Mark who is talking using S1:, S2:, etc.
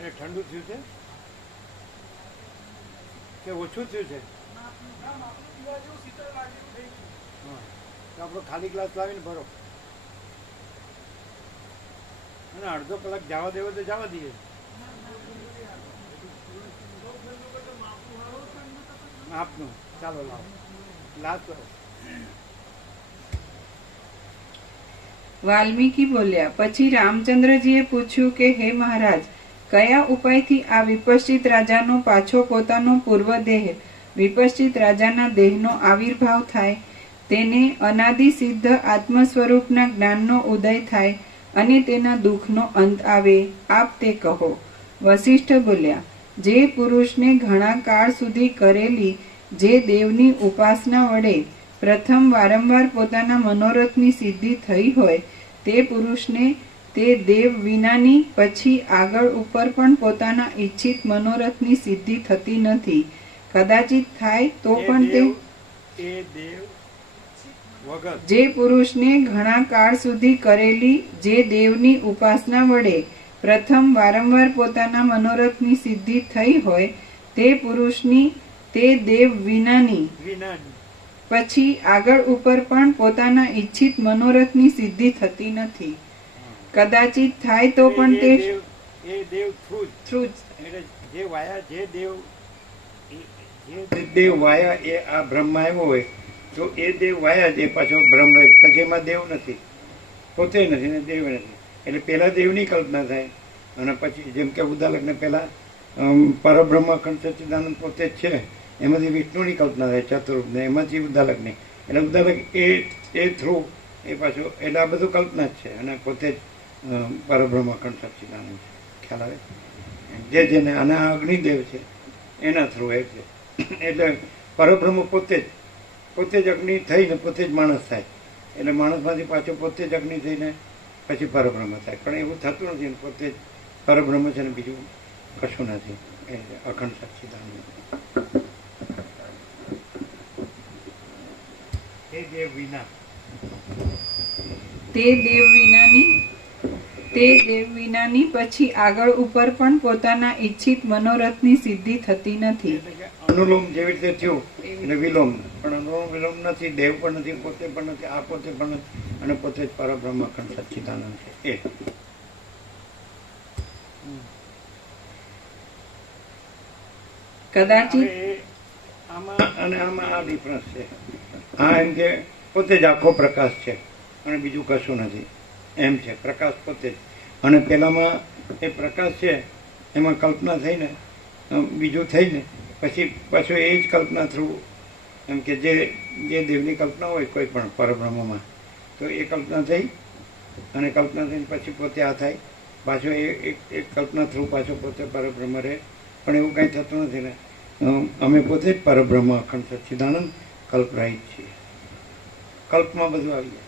S1: એ ઠંડુ થયું છે? કે ઓછું થયું છે? આપણો ખાલી ગ્લાસ લાવીને ભરો. અને અડધો કલાક જવા દેવો તો જવા દઈએ. આપનું ચાલો લાવો. ગ્લાસ લાવો.
S2: વાલ્મીકી બોલ્યા, પછી રામચંદ્રજીએ પૂછ્યું કે, હે મહારાજ, કયા ઉપાયથી આ વિપશ્ચિત રાજાનો પાછો પોતાનો પૂર્વ દેહ વિપશ્ચિત રાજાના દેહનો આવિર્ભાવ થાય? તેને અનાદિ સિદ્ધ આત્મ સ્વરૂપના જ્ઞાનનો ઉદય થાય અને તેના દુઃખનો અંત આવે? આપ તે કહો. વશિષ્ઠ બોલ્યા, જે પુરુષને ઘણા કાળ સુધી કરેલી જે દેવની ઉપાસના વડે પ્રથમ વારંવાર પોતાના મનોરથની સિદ્ધિ થઈ હોય તે પુરુષને તે દેવ વિનાની પછી આગળ ઉપર પણ પોતાના ઈચ્છિત મનોરથની સિદ્ધિ થતી નથી. કદાચિત થાય તો પણ તે જે પુરુષને ઘણા કાળ સુધી કરેલી જે દેવની ઉપાસના વડે પ્રથમ વારંવાર પોતાના મનોરથની સિદ્ધિ થઈ હોય તે પુરુષની તે દેવ વિનાની
S1: વિનાની.
S2: પછી આગળ ઉપર પણ પોતાના ઈચ્છિત મનોરથની સિદ્ધિ થતી નથી. કદાચિત થાય તો પણ
S1: એ
S2: તે
S1: એ દેવ થ્રુ
S2: થ્રુ
S1: એટલે જે વાયા જે દેવ જે દેવ વાયા એ આ બ્રહ્મા આવ્યો હોય તો એ દેવ વાયા જે પાછો બ્રહ્મ રહે. પછી એમાં દેવ નથી. પોતે નથી ને દેવ નથી. એટલે પહેલા દેવની કલ્પના થાય. અને પછી જેમ કે પહેલા અમ, પરબ્રહ્મ અખંડ સચ્ચિદાનંદ પોતે જ છે. એમાંથી વિષ્ણુની કલ્પના થાય ચતુર્ભને એમાંથી ઉદાલકની એટલે ઉદાલક એ એ થ્રુ એ પાછું, એટલે આ બધું કલ્પના જ છે. અને પોતે જ પરબ્રહ્મ અખંડ સચ્ચિદાનંદ છે. ખ્યાલ આવે? જે જેને, અને આ અગ્નિદેવ છે, એના થ્રુ એ છે. એટલે પરબ્રહ્મ પોતે જ પોતે જ અગ્નિ થઈને પોતે જ માણસ થાય. એટલે માણસમાંથી પાછો પોતે જ અગ્નિ થઈને પછી પરબ્રહ્મ થાય. પણ એવું થતું નથી પોતે જ પરબ્રહ્મ છે ને બીજું કશું નથી. એ અખંડ સચ્ચિદાનંદ. એ દેવ વિના.
S2: તે દેવ વિનાની તે દેવ વિનાની પછી આગળ ઉપર પણ પોતાના ઈચ્છિત મનોરથની સિદ્ધિ થતી નથી.
S1: અનુલોમ જેવી રીતે થયું એટલે વિલોમ. પણ અનુલોમ વિલોમ નથી દેવ પણ નથી પોતે પણ નથી આ પોતે પણ નથી અને પોતે જ પરબ્રહ્મ ખંડ સચ્ચિદાનંદ છે. એ.
S2: કદાચિત
S1: આમાં અને આમાં આ ડિફરન્સ છે. આ એમ કે પોતે જ આખો પ્રકાશ છે. અને બીજું કશું નથી. એમ છે, પ્રકાશ પોતે જ. અને પહેલાંમાં એ પ્રકાશ છે, એમાં કલ્પના થઈને બીજું થઈને પછી પાછું એ જ કલ્પના થ્રુ, એમ કે જે જે દેવની કલ્પના હોય કોઈ પણ પરબ્રહ્મમાં, તો એ કલ્પના થઈ અને કલ્પના થઈને પછી પોતે આ થાય. પાછો એ એક એક કલ્પના થ્રુ પાછો પોતે પરબ્રહ્મ રહે. પણ એવું કંઈ થતું નથી ને. અમે પોતે જ પરબ્રહ્મ અખંડ સચ્ચિદાનંદ કલ્પરાહિત છીએ કલ્પમાં બધું આવી જાય.